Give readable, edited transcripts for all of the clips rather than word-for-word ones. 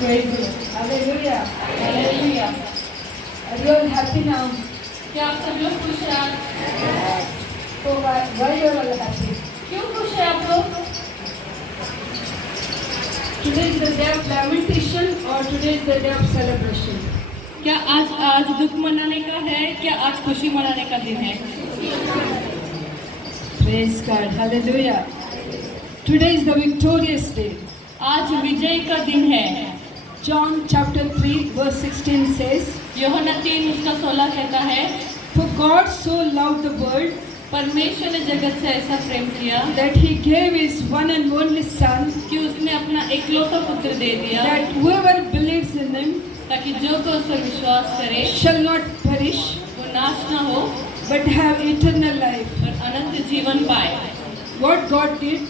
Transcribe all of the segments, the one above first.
Praise the Lord. Hallelujah. Hallelujah. Are you all happy now? क्या आप सब लोग खुश हैं आज? So why you are all happy? क्यों खुश हैं आप लोग? Today is the day of lamentation or today is the day of celebration? क्या आज दुख मनाने का है, क्या आज खुशी मनाने का दिन है? Praise God. Hallelujah. Today is the victorious day. आज विजय का दिन है। John chapter 3 verse 16 says, यूहन्ना 3 उसका 16 कहता है, For God so loved the world परमेश्वर ने जगत से ऐसा प्रेम किया that he gave his one and only son, कि उसने अपना एकलौता पुत्र दे दिया, that whoever believes in him ताकि जो कोई उस पर विश्वास करे shall not perish वो नाश न हो but have eternal life. और अनंत जीवन पाए। What God did,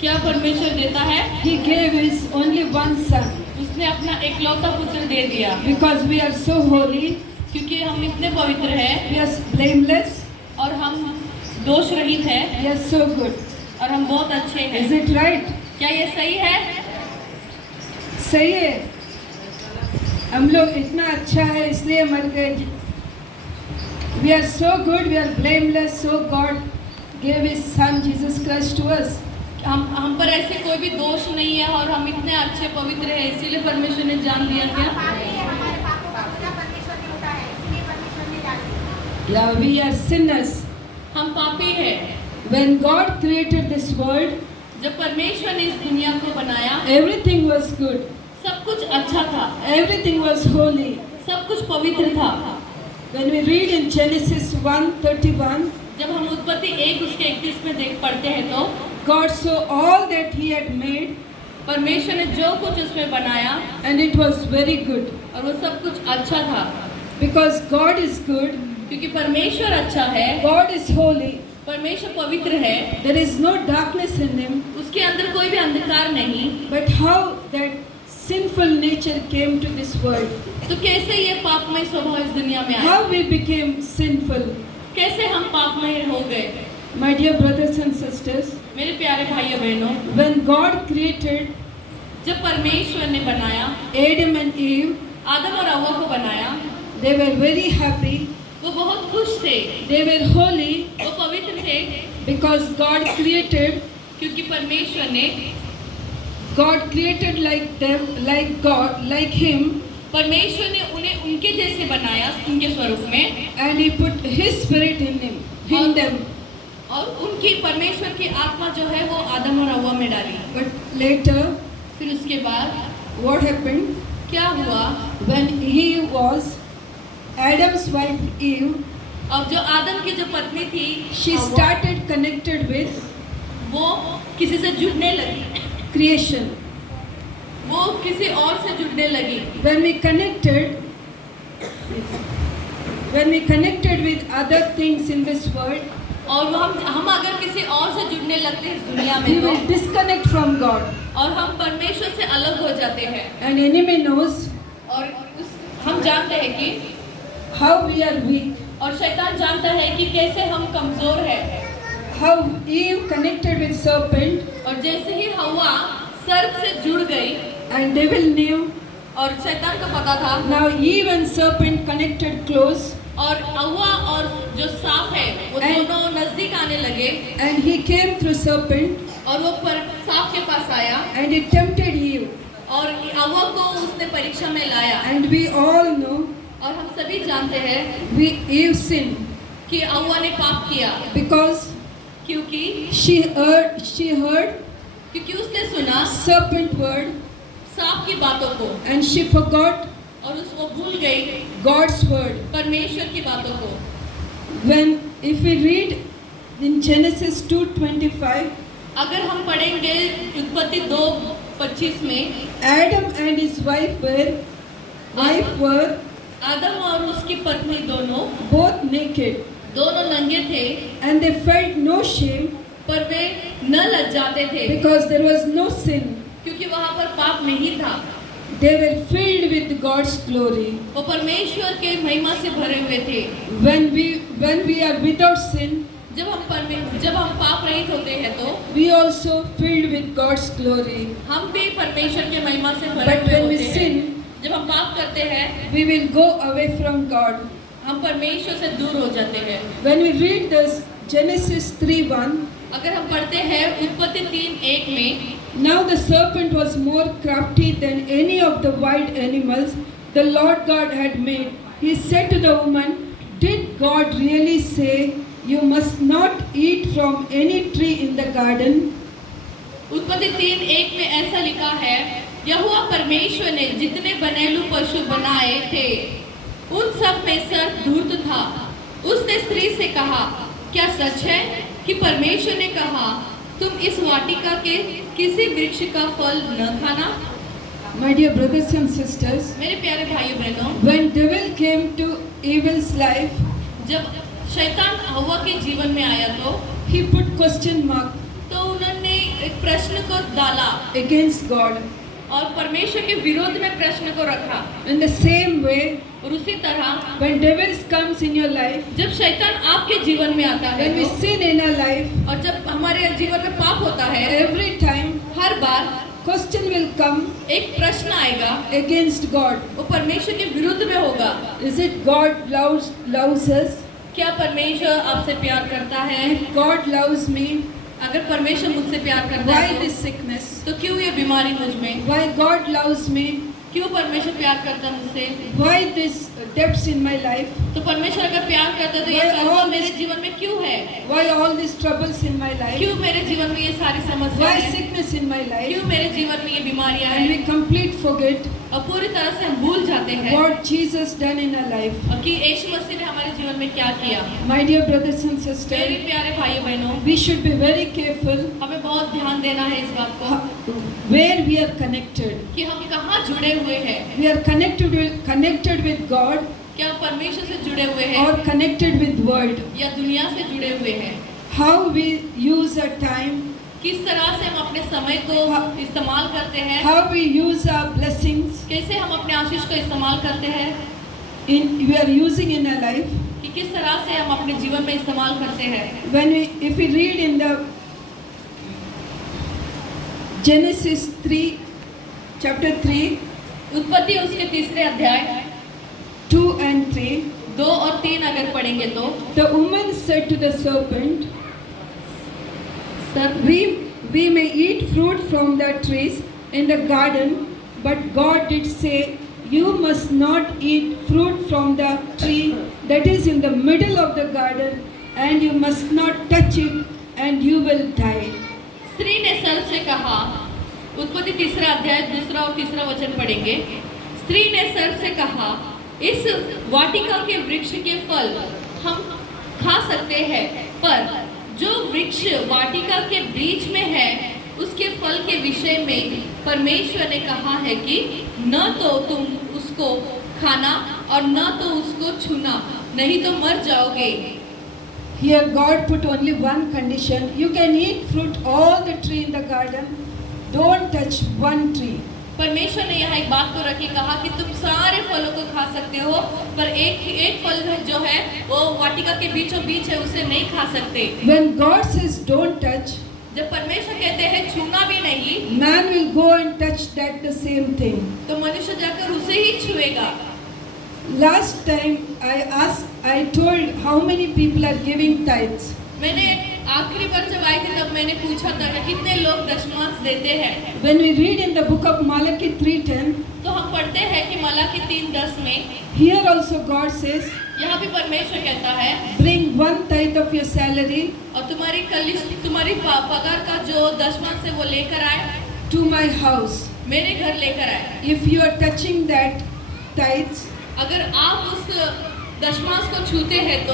क्या परमेश्वर देता है? he gave his only one son. उसने अपना एकलौता पुत्र दे दिया Because we are so holy, क्योंकि हम इतने पवित्र हैं we are blameless, और हम दोष रहित हैं we are so good. और हम बहुत अच्छे हैं। Is it right? क्या ये सही है? सही है। हम लोग इतना अच्छा है इसलिए मर गए। We are so good, we are blameless, so God gave his son Jesus Christ to us. हम पर ऐसे कोई भी दोष नहीं है और हम इतने अच्छे पवित्र हैं, इसीलिए परमेश्वर ने जान दिया। क्या Yeah, we are sinners. हम पापी हैं? When God created this world, जब परमेश्वर ने इस दुनिया को बनाया everything was good. सब कुछ अच्छा था, Everything was holy. सब कुछ पवित्र था। When we read in Genesis 1:31, जब हम उत्पत्ति 1 उसके 31 में देख पढ़ते हैं तो God saw all that he had made परमेश्वर ने जो कुछ उसमें बनाया and it was very good. और वो सब कुछ अच्छा था, Because God is good, क्योंकि परमेश्वर अच्छा है, God is holy, परमेश्वर पवित्र है, there is no darkness in him. उसके अंदर कोई भी अंधकार नहीं। But how that sinful nature came to this world, तो कैसे ये पापमय स्वभाव इस दुनिया में आया? how we became sinful. कैसे हम पापमय हो गए? My dear brothers and sisters, मेरे प्यारे भाइयों बहनों, when God created जब परमेश्वर ने बनाया Adam and Eve, आदम और हव्वा को बनाया, they were very happy, वो बहुत खुश थे, they were holy वो पवित्र थे, because God created God created like them, like God, like him, परमेश्वर ने उन्हें उनके जैसे बनाया, उनके स्वरूप में, and he put his spirit in him, in them. और उनकी परमेश्वर की आत्मा जो है वो आदम और हव्वा में डाली। But later, फिर उसके बाद what happened? क्या हुआ? When he was Adam's wife Eve, अब जो आदम की जो पत्नी थी she हव्वा, started connected with वो किसी से जुड़ने लगी, creation. वो किसी और से जुड़ने लगी। When we connected with other things in this world, और हम अगर किसी और से जुड़ने लगते हैं इस दुनिया we में will disconnect from God. और हम परमेश्वर से अलग हो जाते हैं। And enemy knows और हम जानते हैं कि how we are weak, और शैतान जानता है कि कैसे हम कमजोर हैं। how Eve connected with serpent, और जैसे ही हव्वा सर्प से जुड़ गई and devil knew. और शैतान को पता था, Now Eve and serpent connected close, और हव्वा और जो सांप है वो दोनों नजदीक आने लगे, and he came through serpent, और वो सांप के पास आया and he tempted Eve. और हव्वा को उसने परीक्षा में लाया। And we all know और हम सभी जानते हैं Eve sinned कि हव्वा ने पाप किया, because क्योंकि she heard क्योंकि उसने सुना serpent word, सांप की बातों को, and she forgot और उसको भूल गई God's word. परमेश्वर की बातों को। If we read in Genesis 2:25, अगर हम पढ़ेंगे उत्पत्ति 2:25 में, Adam and his wife were आदम और उसकी पत्नी दोनों naked, दोनों नंगे थे, and they felt no shame पर वे न लज्जाते थे because there was no sin. क्योंकि वहाँ पर पाप नहीं था। They were filled with God's glory. वो परमेश्वर के महिमा से भरे हुए थे। When we are without sin, जब हम पाप रहित होते हैं तो we also filled with God's glory. हम भी परमेश्वर के महिमा से भरे But हुए when we होते हैं। करते हैं, we will go away from God. हम परमेश्वर से दूर हो जाते हैं। When we read this, Genesis 3:1, अगर हम पढ़ते हैं उत्पत्ति 3:1 में, now the serpent was more crafty than any of the wild animals the Lord God had made. He said to the woman, did God really say you must not eat from any tree in the garden? उत्पत्ति 3:1 में ऐसा लिखा है, यहोवा परमेश्वर ने जितने बनेलू पशु बनाए थे उन सब में सर्प धूर्त था। उसने स्त्री से कहा, क्या सच है कि परमेश्वर ने कहा तुम इस वाटिका के किसी वृक्ष का फल न खाना? My dear brothers and sisters, मेरे प्यारे भाइयों बहनों, when devil came to evil's life, जब शैतान हवा के जीवन में आया तो he put question mark उन्होंने एक प्रश्न को डाला against God. और परमेश्वर के विरोध में प्रश्न को रखा। In the same way, और उसी तरह when devil comes in your life, जब शैतान आपके जीवन में आता है when we sin in our life, और जब हमारे जीवन में पाप होता है, every time her bar question will come एक प्रश्न आएगा against God. वो परमेश्वर के विरुद्ध में होगा। Is it God loves us? क्या परमेश्वर आपसे प्यार करता है? If God loves me, अगर परमेश्वर मुझसे प्यार करता why है this sickness? तो क्यों ये बीमारी मुझ में? Why God loves me? क्यों परमेश्वर प्यार करता मुझसे? Why this depths in my life? तो परमेश्वर अगर प्यार करता तो ये Why कर्जा all मेरे this- जीवन में क्यों है? Why all these troubles in my life? क्यों मेरे जीवन में ये सारी समस्याएं Why हैं? sickness in my life? क्यों मेरे जीवन में ये बीमारियां And we हैं? complete forget और पूरी तरह से हम भूल जाते हैं what Jesus done in our life. और कि यीशु मसीह ने हमारे जीवन में क्या किया। My dear brothers and मेरे sisters, प्यारे भाइयों बहनों, we should be very careful हमें बहुत ध्यान देना है इस बात को where we are connected. कि हम कहाँ जुड़े हुए हैं। We are connected with God क्या हम परमेश्वर से जुड़े हुए हैं or connected with world. या दुनिया से जुड़े हुए हैं? How we use our time, किस तरह से हम अपने समय को इस्तेमाल करते हैं? how we use our blessings कैसे हम अपने आशीष को इस्तेमाल करते हैं? we are using in our life. कि किस तरह से हम अपने जीवन में इस्तेमाल करते हैं? If we read in the Genesis 3, chapter 3, उत्पत्ति उसके 3 अध्याय 2 and 3, 2 और 3 अगर पढ़ेंगे तो the woman said to the serpent, sir we may eat fruit from the trees in the garden, but God did say, you must not eat fruit from the tree that is in the middle of the garden, and you must not touch it, and you will die. स्त्री ने सर्प से कहा, उत्पत्ति 3 अध्याय 2 और 3 वचन पढ़ेंगे। स्त्री ने सर्प से कहा, इस वाटिका के वृक्ष के फल हम खा सकते हैं, पर जो वृक्ष वाटिका के बीच में है उसके फल के विषय में परमेश्वर ने कहा है कि न तो तुम उसको खाना और न तो उसको छूना, नहीं तो मर जाओगे। Here God put only one condition: you can eat fruit all the tree in the garden, don't touch one tree. परमेश्वर ने यहाँ एक बात को रखी, कहा कि तुम सारे फलों को खा सकते हो, पर एक फल जो है वो वाटिका के बीचों बीच है, उसे नहीं खा सकते। When God says don't touch, जब परमेश्वर कहते हैं छूना भी नहीं, man will go and touch that the same thing. तो मनुष्य जाकर उसे ही छुएगा। Last time I told how many people are giving tithes. मैंने आखिरी बार जब आई थी तब मैंने पूछा था कि कितने लोग दशमांश देते हैं। When we read in the book of Malachi 3:10, तो हम पढ़ते हैं कि मलाकी 3:10 में here also God says, यहाँ भी परमेश्वर कहता है, bring one tithe of your salary और तुम्हारी पगार का जो दशमांश है वो लेकर आए, to my house. मेरे घर लेकर आए। If you are touching that tithes, अगर आप उस दशमांश को छूते हैं तो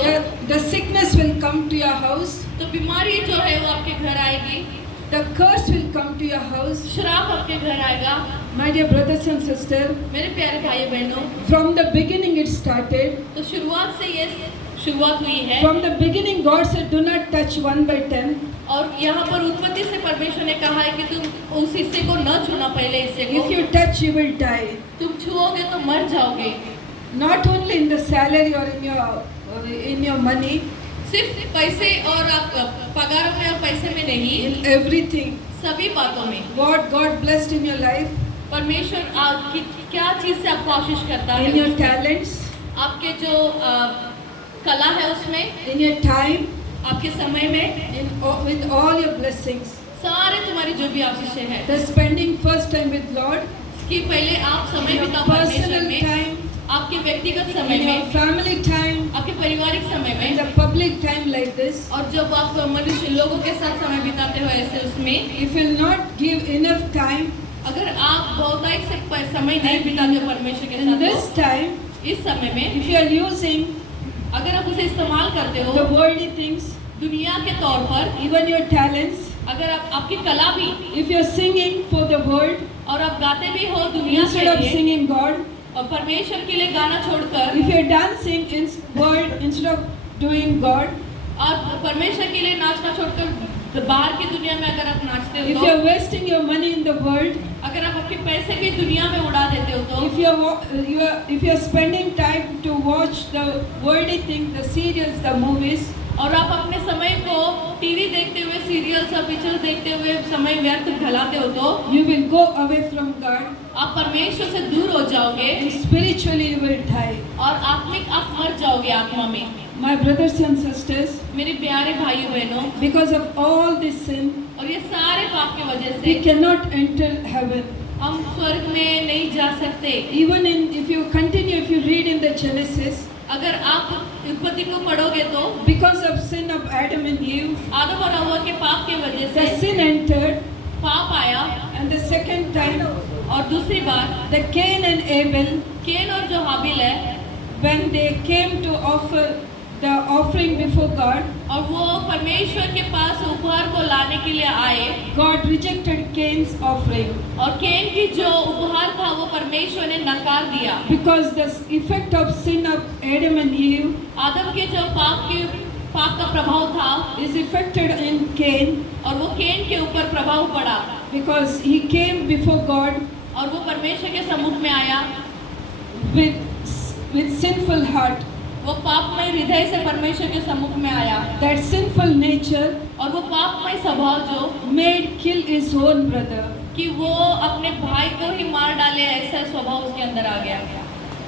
the sickness will come to your house, तो बीमारी जो है वो आपके घर आएगी, the curse will come to your house. श्राप आपके घर आएगा। My dear brothers and sisters, मेरे प्यारे भाई बहनों, from the beginning it started. तो शुरुआत से ये शुरुआत हुई है। From the beginning God said, do not touch 1/10. और यहाँ पर उत्पत्ति से परमेश्वर ने कहा है कि तुम उस हिस्से को न छूना, पहले हिस्से को। If you touch, you will die. तुम छुओगे तो मर जाओगे। Not only in the salary or in your money, सिर्फ पैसे और आप पगारों में और पैसे में नहीं, in everything. सभी बातों में What God blessed in your life, परमेश्वर आपकी क्या चीज से आपको आशीष करता in है। your talents, आपके जो कला है उसमें, in your time, आपके समय में, with all your blessings. सारे तुम्हारी जो भी आशीषें हैं, The spending first time with Lord, कि पहले आप समय your बिताओ परमेश्वर personal में, time, आपके व्यक्तिगत समय in your में, family time, आपके पारिवारिक समय in में, the public time like this. और जब आप मनुष्य लोगों के साथ समय बिताते हो ऐसे उसमें, If you will not give enough time, अगर आप बहुतायत से समय नहीं बिताते हो परमेश्वर के in साथ, this time, तो इस समय में if you are using अगर आप उसे इस्तेमाल करते हो the worldly things, दुनिया के तौर पर, even your talents, अगर आपकी कला भी, if you are singing for the world और आप गाते भी हो दुनिया instead के of लिए singing God, और परमेश्वर के लिए गाना छोड़कर, if you are dancing in world instead of doing God, और परमेश्वर के लिए नाचना छोड़कर बाहर की दुनिया में अगर आप नाचते if हो you तो, are wasting your money in the world, अगर आप अपने पैसे भी दुनिया में उड़ा देते हो तो, if you are spending time to watch the worldly things, the serials, the movies, और आप अपने समय को टीवी देखते हुए, सीरियल्स और पिक्चर देखते हुए समय व्यर्थ घलाते हो तो you will go away from God आप परमेश्वर से दूर हो जाओगे and spiritually you will die. और आत्मिक आप मर जाओगे आत्मा में। My brothers and sisters, मेरे प्यारे भाइयों बहनों, because of all this sin, और ये सारे पाप की वजह we से cannot enter heaven. हम स्वर्ग में नहीं जा सकते। Even if you continue, if you read in the Genesis, अगर आप उत्पत्ति को पढ़ोगे तो because of sin of Adam and Eve, आदम और हव्वा के पाप की वजह the से sin entered, पाप आया, and the second time, और दूसरी बार the Cain and Abel, केन और जो हाबिल है, when they came to offer the offering before God, और वो परमेश्वर के पास उपहार को लाने के लिए आए, God rejected Cain's offering और केन की जो उपहार था वो परमेश्वर ने नकार दिया, because the effect of sin of Adam and Eve आदम के जो पाप का प्रभाव था is affected in Cain और वो केन के ऊपर प्रभाव पड़ा, because he came before God और वो परमेश्वर के सम्मुख में आया with sinful heart. वो पापमय हृदय से परमेश्वर के सम्मुख में आया, That sinful nature और वो पापमय स्वभाव जो made kill his own brother. कि वो अपने भाई को ही मार डाले, ऐसा स्वभाव उसके अंदर आ गया।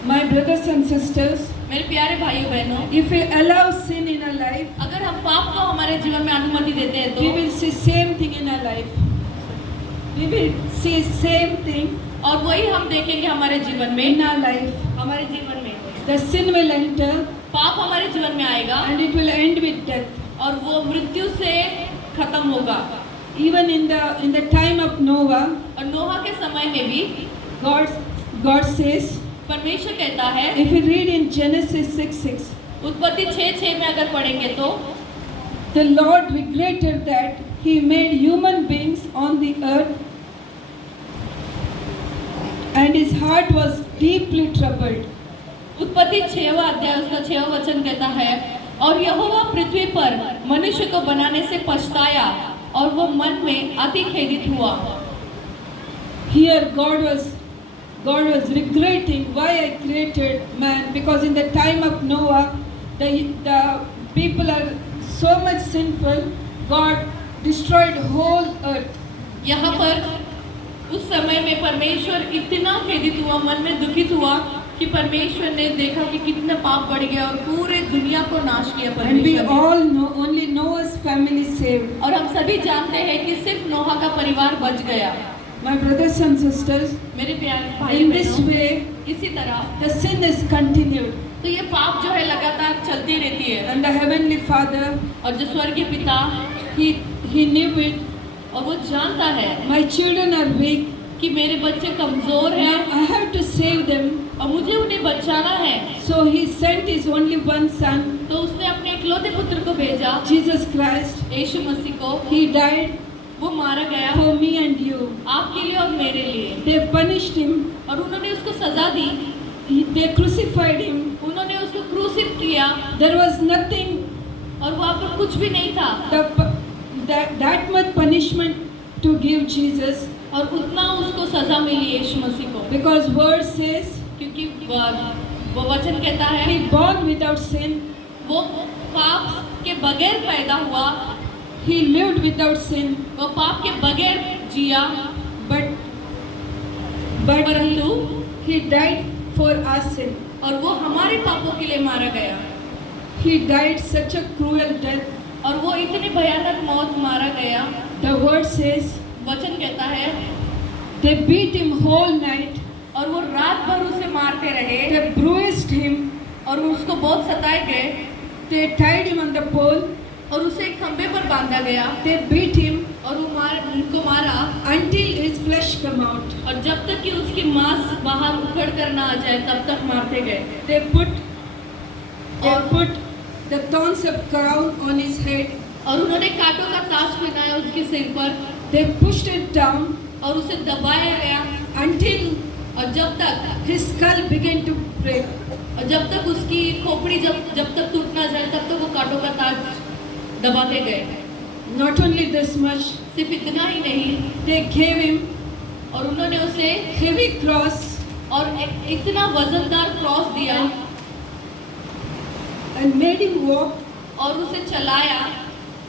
My brothers and sisters, मेरे प्यारे भाइयों बहनों, if we allow sin in our life, अगर हम पाप को हमारे जीवन में अनुमति देते हैं we तो will see same thing in our life. We will see same thing और वही हम देखेंगे हमारे जीवन में, in our life. हमारे जीवन में The sin will enter पाप हमारे जीवन में आएगा and it will end with death. और वो मृत्यु से खत्म होगा। Even in the time of Noah, और नोहा के समय में भी God says, परमेश्वर कहता है, if you read in Genesis 6:6, उत्पत्ति 6:6 में अगर पढ़ेंगे तो the Lord regretted that He made human beings on the earth, and His heart was deeply troubled. उत्पत्ति 6वां अध्याय उसका 6वां वचन कहता है, और यहोवा पृथ्वी पर मनुष्य को बनाने से पछताया और वो मन में अति खेदित हुआ। Here God was regretting why I created man, because in the time of Noah the people are so much sinful, God destroyed whole earth. यहाँ पर उस समय में परमेश्वर इतना खेदित हुआ, मन में दुखित हुआ कि परमेश्वर ने देखा कि कितना पाप बढ़ गया और पूरे दुनिया को नाश किया And we परमेश्वर ने। all know only Noah's family saved. और हम सभी जानते हैं कि सिर्फ नोहा का परिवार बच गया। My brothers and sisters, मेरे प्यारे भाई in this बहनों, way इसी तरह the sin is continued, तो ये पाप जो है लगातार चलती रहती है, and the heavenly Father, और जो स्वर्गीय पिता he knew it. और वो जानता है My children are weak. कि मेरे बच्चे कमजोर Now हैं I have to save them. और मुझे उन्हें बचाना है, So He sent His only one Son, तो उसने अपने इकलौते पुत्र को भेजा, Jesus Christ. यीशु मसीह को। He died वो मारा गया for me and you. आपके लिए और मेरे लिए, They punished Him. और उन्होंने उसको सजा दी, They crucified Him. उन्होंने उसको क्रूसित किया, There was nothing, और वहाँ पर कुछ भी नहीं था, that much punishment to give Jesus, और उतना उसको सजा मिली यीशु मसीह को, because Word says क्योंकि वो वचन कहता है He born without sin. वो पाप के बगैर पैदा हुआ, He lived without sin. वो पाप के बगैर जिया, But परंतु He died for our sin. और वो हमारे पापों के लिए मारा गया, He died such a cruel death. और वो इतनी भयानक मौत मारा गया। The word says वचन कहता है they beat him whole night. और वो रात भर उसे मारते रहे, They bruised him. और उसको बहुत सताए गए, They tied him on the pole. और उसे एक खंबे पर बांधा गया, They beat him और उनको मारा, until his flesh come out. और जब तक कि उसकी मांस बाहर उखड़ कर ना आ जाए तब तक मारते गए। They put the thorns of crown on his head. और उन्होंने कांटों का ताज पहनाया उसके सिर पर, They pushed it down और उसे दबाया गया, until और जब तक his skull began to break. और जब तक उसकी खोपड़ी जब तक टूट ना जाए तब तक वो कांटों का ताज दबाते गए। Not only this much, सिर्फ इतना ही नहीं, they gave him और उन्होंने उसे heavy cross और इतना वजनदार क्रॉस दिया, and made him walk और उसे चलाया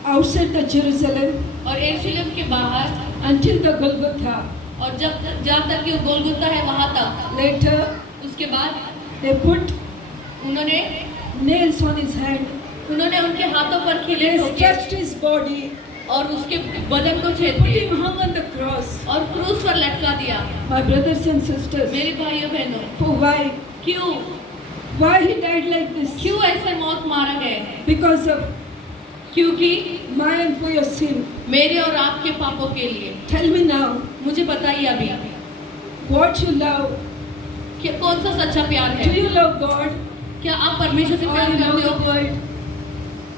outside the Jerusalem और यरूशलेम के बाहर, until the Golgotha. और जहाँ तक कि वो गोलगुता है वहाँ तक। Later, उसके बाद they put उन्होंने nails on his hand. उन्होंने उनके हाथों पर खीले They ठोके stretched his body, और उसके बदन को छेद put दिए him hung on the cross. और क्रूस पर लटका दिया। My brothers and sisters, मेरे भाइयों बहनों, for why? क्यों Why he died like this? क्यों ऐसे मौत मारा गए? Because of क्योंकि my and for your sin. मेरे और आपके पापों के लिए। Tell me now, मुझे बताइए अभी what you love? कि कौन सा सच्चा प्यार Do है? you love God क्या आप परमेश्वर से or प्यार you love करते the हो? world?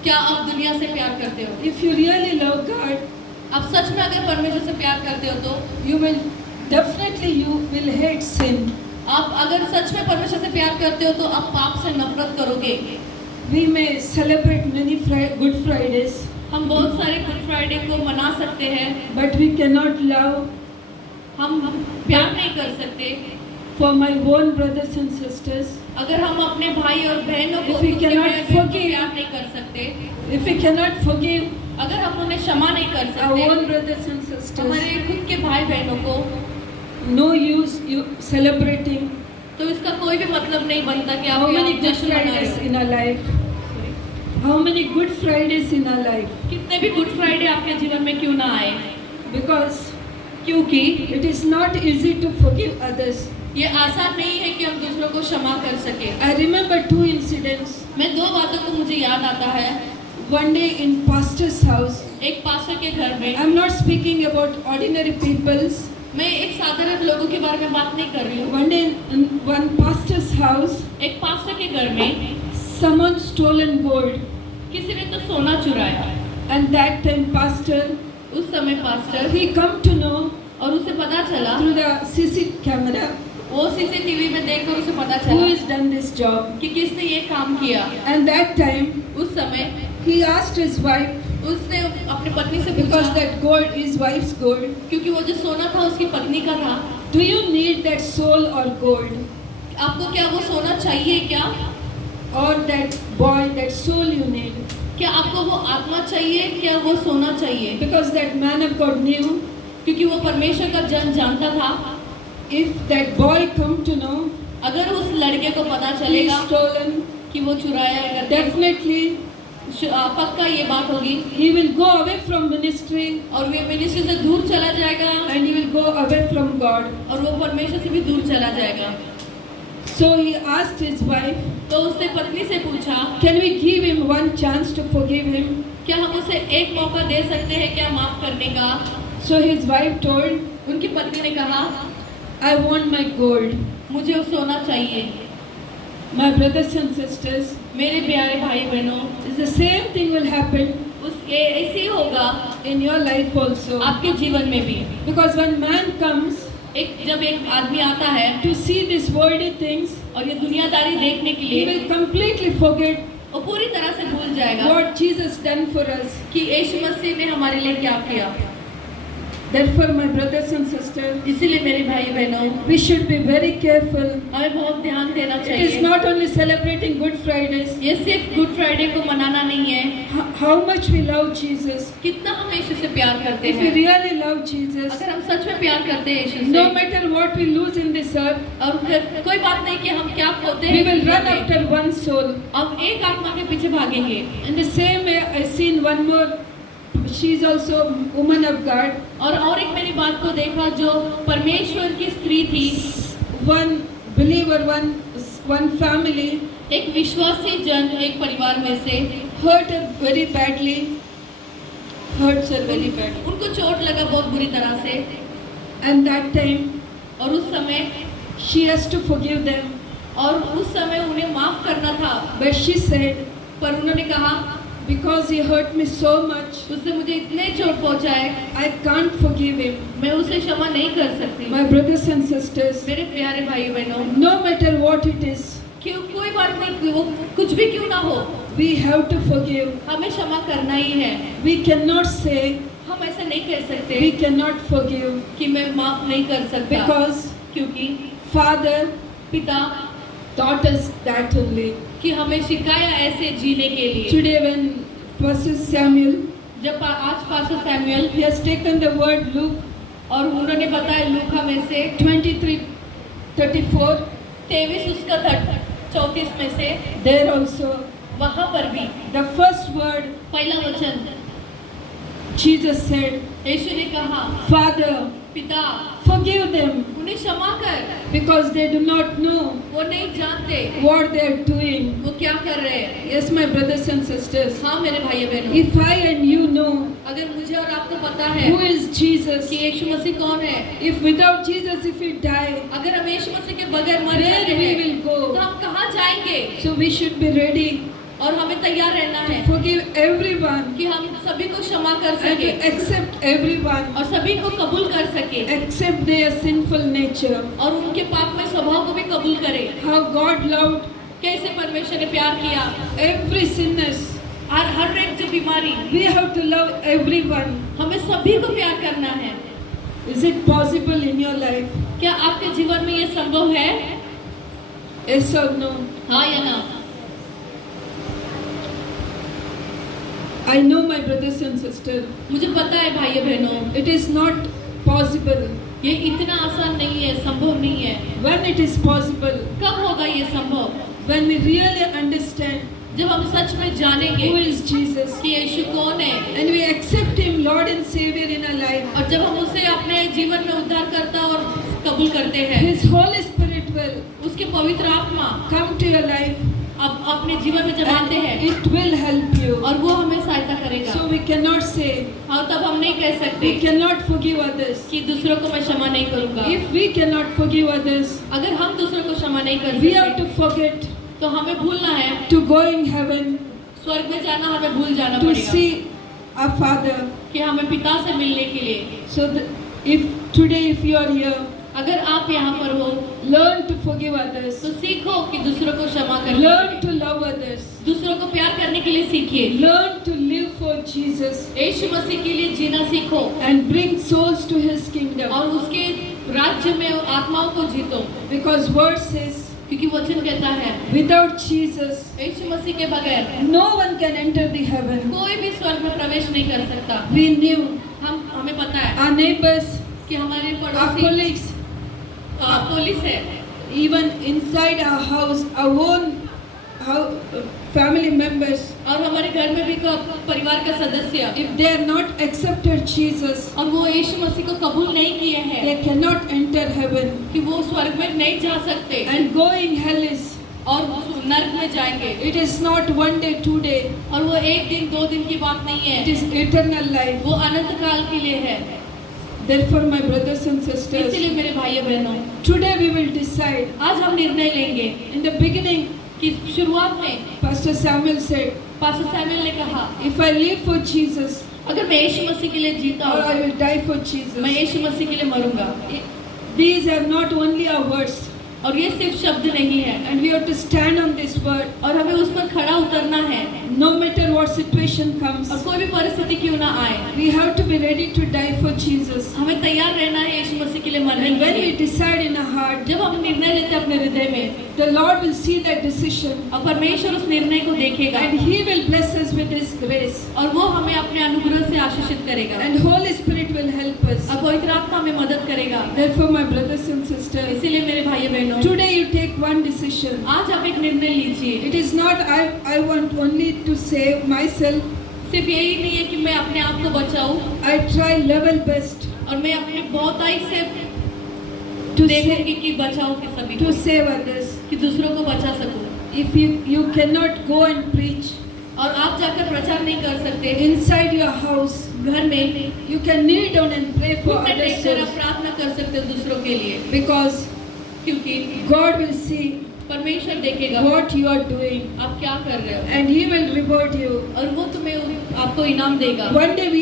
क्या आप दुनिया से प्यार करते हो? If you really love God, आप सच में अगर परमेश्वर से प्यार करते हो तो you will hate sin. आप अगर सच में परमेश्वर से प्यार करते हो तो आप पाप से नफरत करोगे। We may celebrate many Good Fridays, हम बहुत सारे गुड फ्राइडे को मना सकते हैं, but we cannot love हम प्यार नहीं कर सकते। for my own brothers and sisters. अगर हम अपने भाई और बहनों को If we उनके cannot बहन को forgive- प्यार नहीं कर सकते, If we cannot forgive अगर हम उन्हें क्षमा नहीं कर our own सकते, brothers and sisters, हमारे खुद के भाई बहनों को, no use you celebrating तो इसका कोई भी मतलब नहीं बनता कि how आप many यहाँ Good जश्न मना रहे Fridays हो। in our life. How many Good Fridays in our life? कितने भी गुड फ्राइडे आपके जीवन में क्यों ना आए, Because क्योंकि it is not easy to forgive others. ये आसान नहीं है कि हम दूसरों को क्षमा कर सके। I remember 2 incidents. मैं 2 बातों को मुझे याद आता है। One day in pastor's house, एक पास्टर के घर में, I'm not speaking about ordinary people's. मैं एक साधारण लोगों के बारे में बात नहीं कर रही हूँ। One day in one pastor's house, एक पास्टर के घर में someone stolen gold, किसी ने तो सोना चुराया, and that time pastor, उस समय pastor he come to know और उसे पता चला, through the CC camera वो सीसीटीवी में देखकर उसे पता who चला has done this job. कि किसने ये काम किया। And that time उस समय he asked his wife, उसने अपनी पत्नी से because पूछा, that gold is wife's gold, क्योंकि वो जो सोना था उसकी पत्नी का था, do you need that soul or gold? आपको क्या वो सोना चाहिए क्या? Or that boy, that soul you need? क्या आपको वो आत्मा चाहिए, क्या वो सोना चाहिए? Because that man of God knew, क्योंकि वो परमेश्वर का जन जानता था, if that boy come to know अगर उस लड़के को पता he is चलेगा stolen, कि वो चुराया है करके, definitely पक्का ये बात होगी he will go away from ministry और वो मिनिस्ट्री से दूर चला जाएगा and he will go away from God. और वो परमेश्वर से भी दूर चला जाएगा। So he asked his wife, तो उसने पत्नी से पूछा, can we give him one chance to forgive him? क्या हम उसे एक मौका दे सकते हैं क्या माफ करने का? So his wife told, उनकी पत्नी ने कहा, I want my gold. मुझे वो सोना चाहिए। My brothers and sisters, मेरे प्यारे भाई बहनों, it's the same thing will happen ऐसे ही होगा in your life also. आपके जीवन में भी। Because when man comes जब एक आदमी आता है to see these worldly things, और ये दुनियादारी देखने के he लिए, will completely forget वो पूरी तरह से भूल जाएगा what Jesus done for us. कि यीशु मसीह ने हमारे लिए क्या किया। Therefore, my brothers and sisters, इसीलिए मेरे भाई बहनों, we should be very careful. हमें बहुत ध्यान देना It is चाहिए। not only celebrating Good Fridays, ये सिर्फ गुड फ्राइडे को मनाना नहीं है, how much we love Jesus. कितना हम यीशु से प्यार करते If we हैं। really love Jesus, अगर हम सच में प्यार करते हैं यीशु no से, matter what we lose in this earth, और फिर कोई बात नहीं कि हम क्या खोते we हैं, will run after one soul. हम एक आत्मा के पीछे भागेंगे। In the same way, I seen one more. She is also woman of God. और एक मैंने बात को देखा जो परमेश्वर की स्त्री थी, One believer, one family एक विश्वासी जन, एक परिवार में से hurt her very badly. Hurts her very badly. उनको चोट लगा बहुत बुरी तरह से, And that time, और उस समय she has to forgive them. और उस समय उन्हें माफ करना था, But she said, पर उन्होंने कहा because he hurt me so much, उसने मुझे इतने चोट पहुंचाए, I can't forgive him. मैं उसे क्षमा नहीं कर सकती। My brothers and sisters, मेरे प्यारे भाई बहनों, no matter what it is, क्यों कोई बात नहीं, वो कुछ भी क्यों ना हो, we have to forgive. हमें क्षमा करना ही है। We cannot say हम ऐसा नहीं कह सकते we cannot forgive कि मैं माफ नहीं कर सकता, because क्योंकि Father पिता taught us that only. कि हमें सिखाया ऐसे जीने के लिए। Today when Pastor Samuel, जब आज pastor Samuel he has taken the word Luke और उन्होंने बताया लूका में से 23:34, 23 उसका 34 में से, there also वहाँ पर भी the first word पहला वचन Jesus said, यीशु ने कहा, Father, पिता forgive them उन्हें क्षमा कर, because they do not know वो नहीं जानते what they are doing. वो क्या कर रहे हैं। Yes, my brothers and sisters, हाँ मेरे भाई बहनों, if I and you know अगर मुझे और आपको पता है who is Jesus, कि यीशु मसीह कौन है, if without Jesus, if we die, अगर हम यीशु मसीह के बगैर मर where जाते we हैं will तो go? हम कहाँ जाएंगे। So we should be ready और हमें तैयार रहना है forgive everyone कि हम सभी को क्षमा कर and सके to accept everyone, और सभी को कबूल कर सके accept their sinful nature. और उनके पाप में स्वभाव को भी कबूल करे। How God loved कैसे परमेश्वर ने प्यार किया, every sinners. हर एक जो बीमारी, We have to love everyone. हमें सभी को प्यार करना है। Is it possible in your life? क्या आपके जीवन में ये संभव है? Yes or no? हाँ या ना? I know, my brothers and sisters, मुझे पता है भाई बहनों, it is not possible. ये इतना आसान नहीं है, संभव नहीं है। When it is possible, कब होगा ये संभव? when we really understand जब हम सच में जानेंगे who is Jesus कि यीशु कौन है, and we accept Him Lord and Savior in our life, और जब हम उसे अपने जीवन में उद्धारकर्ता और कबूल करते हैं, His Holy Spirit will उसके पवित्र आत्मा come to your life अब अपने जीवन में जब आते and हैं it will help you. और वो हमें सहायता करेगा। So we cannot say, और तब हम नहीं कह सकते we cannot forgive others. कि दूसरों को मैं क्षमा नहीं करूंगा। If we cannot forgive others, अगर हम दूसरों को क्षमा नहीं कर we have सकते to forget तो हमें भूलना है, to go in heaven स्वर्ग में जाना हमें भूल जाना to पड़ेगा see our Father. कि हमें पिता से मिलने के लिए। So if today if you are here, अगर आप यहाँ पर हो learn to forgive others. तो सीखो कि दूसरों को क्षमा Learn करना, to love others. दूसरों को प्यार करने के लिए सीखिए, Learn to live for Jesus यीशु मसीह के लिए जीना सीखो and bring souls to His kingdom. और उसके राज्य में आत्माओं को जीतो। Because word says, क्योंकि वचन कहता है without Jesus, यीशु मसीह के बगैर no one can enter the heaven. कोई भी स्वर्ग में प्रवेश नहीं कर सकता। We knew हमें पता है our neighbors, कि हमारे our पड़ोसी colleagues, पुलिस है, even inside our house, our own family members, और हमारे घर में भी परिवार का सदस्य, if they are not accepted Jesus, और वो यीशु मसीह को कबूल नहीं किए हैं they cannot enter heaven. कि वो स्वर्ग में नहीं जा सकते And going hell is, और वो नरक में जाएंगे। it is not 1 day, 2 day, और वो एक दिन 2 दिन की बात नहीं it है, is eternal life. वो अनंत काल के लिए है। Therefore, my brothers and sisters, इसीलिए मेरे भाई बहनों, today we will decide. आज हम निर्णय लेंगे In the beginning, कि शुरुआत में Pastor Samuel said, pastor Samuel ने कहा, if I live for Jesus अगर मैं यीशु मसीह के लिए जीता or I हूँ, will die for मैं Jesus. यीशु मसीह के लिए मरूंगा। These are not only our words. और ये सिर्फ शब्द नहीं है, and we have to stand on this word. और हमें उस पर खड़ा उतरना है, No matter what situation comes, और कोई भी परिस्थिति क्यों ना आए, we have to be ready to die for Jesus. हमें तैयार रहना है यीशु मसीह के लिए मरने And के when we लिए। decide in our heart, जब हम निर्णय लेते हैं अपने हृदय में, the Lord will see that decision और परमेश्वर उस निर्णय को देखेगा, and He will bless us with His grace. और वो हमें अपने अनुग्रह से आशीषित करेगा, And Holy Spirit will help us. और पवित्र आत्मा हमें मदद करेगा। Therefore, my brothers and sisters, इसीलिए मेरे भाई बहनों, today you take one decision. आज आप एक निर्णय लीजिए। It is not I want only to save myself. सिर्फ यही नहीं है कि मैं अपने आप को बचाऊं, I try level best और मैं अपनी बहुताई से to देखूंगी कि बचाऊं कि सभी to को, save others. कि दूसरों को बचा सकूं। If you cannot go and preach और आप जाकर प्रचार नहीं कर सकते inside your house, घर में, you can kneel down and pray for घुटने other टेककर आप souls, प्रार्थना कर सकते हो दूसरों के लिए, because क्योंकि God will see परमेश्वर देखेगा what you are doing आप क्या कर रहे हो, and He will reward you. और वो तुम्हें आपको इनाम देगा। One day we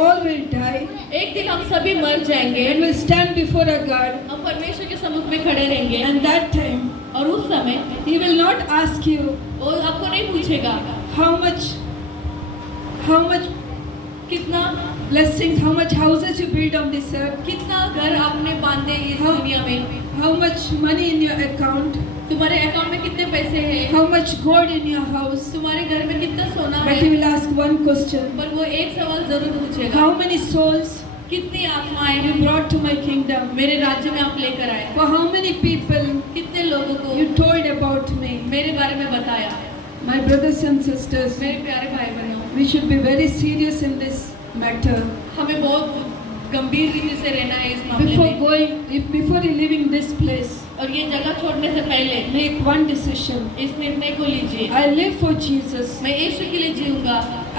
all will die एक दिन हम सभी मर जाएंगे and will stand before a God, हम परमेश्वर के सम्मुख में खड़े रहेंगे, and that time और उस समय He will not ask you वो आपको नहीं पूछेगा how much कितना blessings, how much houses you build on this earth, कितना घर आपने बांधे इस How- दुनिया में, how much money in your account, तुम्हारे अकाउंट में कितने पैसे हैं, how much gold in your house. तुम्हारे घर में कितना सोना But He है, will ask one question: पर वो एक सवाल जरूर पूछेगा, how many souls कितनी आत्माएं you brought to my kingdom? मेरे राज्य में आप लेकर आए, For how many people कितने लोगों को you told about me? मेरे बारे में बताया। My brothers and sisters, मेरे प्यारे भाई बहनों, we should be very serious in this matter. हमें बहुत गंभीर रीति से रहना है इस मामले में, Before leaving this place, और ये जगह छोड़ने से पहले make one decision. इस निर्णय को लीजिए, I live for Jesus. मैं यीशु के लिए जीऊंगा, I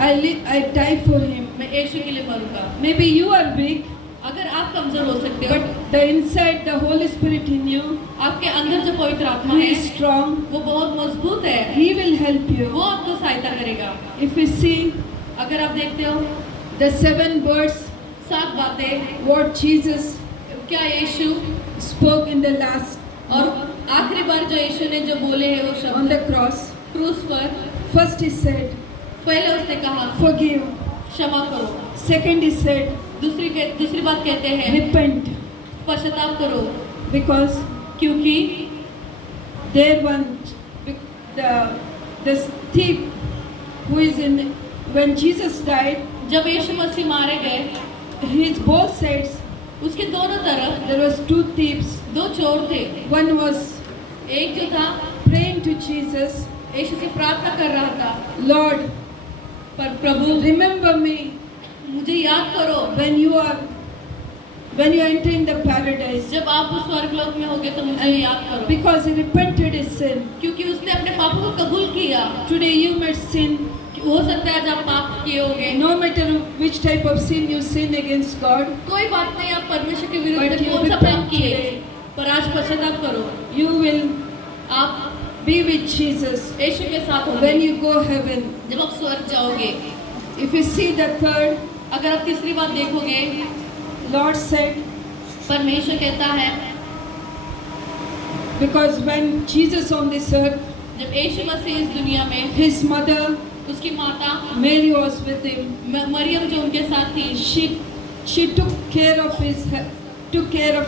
die for Him. मैं यीशु के लिए मरूंगा। Maybe you are weak, अगर आप कमजोर हो सकते हो, but the inside, the Holy Spirit in you, आपके अंदर जो पवित्र आत्मा He है is strong. वो बहुत मजबूत है, He will help वो you. आपको सहायता करेगा। If we see अगर आप देखते हो the 7 words 7 बातें what Jesus क्या यीशु spoke in the last और आखिरी बार जो यीशु ने जो बोले हैं वो on शब्द the cross, क्रूस पर, first He said, पहले उसने कहा forgive. क्षमा करो, Second He said, दूसरी बात कहते हैं repent, पश्चाताप करो, because क्योंकि there one the thief who is in when Jesus died, जब यीशु मसीह मारे गए, his both sides उसके दोनों तरफ there was 2 thieves. 2 चोर थे, One was एक जो था praying to Jesus, यीशु से प्रार्थना कर रहा था, Lord, पर प्रभु remember me मुझे याद करो when you are entering the paradise, जब आप उस स्वर्गलोक में होगे तो मुझे याद करो, because he repented his sin. क्योंकि उसने अपने पापों को कबूल किया। Today you might sin, हो सकता है आज आप पाप किए होंगे, no matter which type of sin you sin against God, कोई बात नहीं, आप परमेश्वर के विरुद्ध But में you कौन सा repent पाप किए, today. पर आज पश्चाताप करो, you will आप be with Jesus यीशु के साथ when होंगे you go heaven. जब आप स्वर्ग जाओगे। If you see the third, अगर आप तीसरी बात देखोगे, Lord said, परमेश्वर कहता है, because when Jesus on this earth, जब यीशु मसीह इस दुनिया में, his mother उसकी माता Mary was with him. Maryam जो उनके साथ थी, She took care of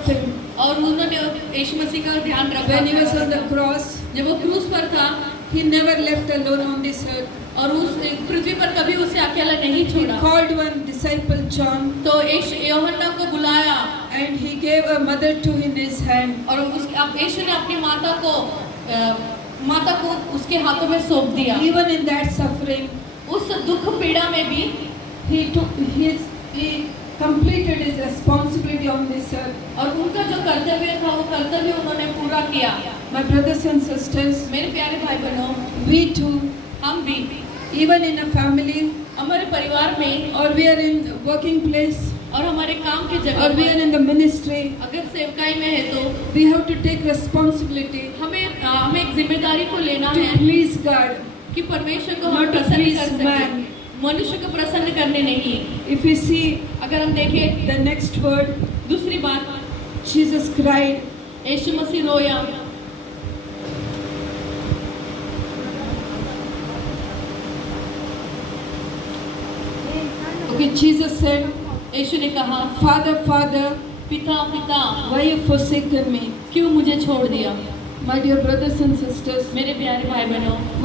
him और उन्होंने यीशु मसीह का ध्यान रखा। when he was on the cross. जब वो क्रूस पर था, He never left alone on this earth. और उस पृथ्वी पर कभी उसे अकेला नहीं He छोड़ा, called one disciple John तो यूहन्ना को बुलाया and he gave a mother to in his hand. और यीशु ने अपनी माता को उसके हाथों में सौंप दिया। Even in that suffering, उस दुख पीड़ा में भी he completed his responsibility on this earth. और उनका जो कर्तव्य था वो कर्तव्य उन्होंने पूरा किया। My brothers and sisters, मेरे प्यारे भाई बहनों, we too, हम भी even in a family, हमारे परिवार में or we are in working place, और हमारे काम की or जगह we are पर in the ministry, अगर सेवकाई में है तो we have to take responsibility हमें एक जिम्मेदारी को लेना to है please God, कि परमेश्वर को हम not to प्रसन्न please कर man. सकें, मनुष्य को प्रसन्न करने नहीं। If we see अगर हम देखें the next word, दूसरी बात, Jesus cried यीशु मसीह रोया। Okay, Jesus said, यीशु ने कहा, Father, Father, पिता पिता why you forsaken me? क्यों मुझे छोड़ दिया? My dear brothers and sisters, मेरे प्यारे भाई बहनों,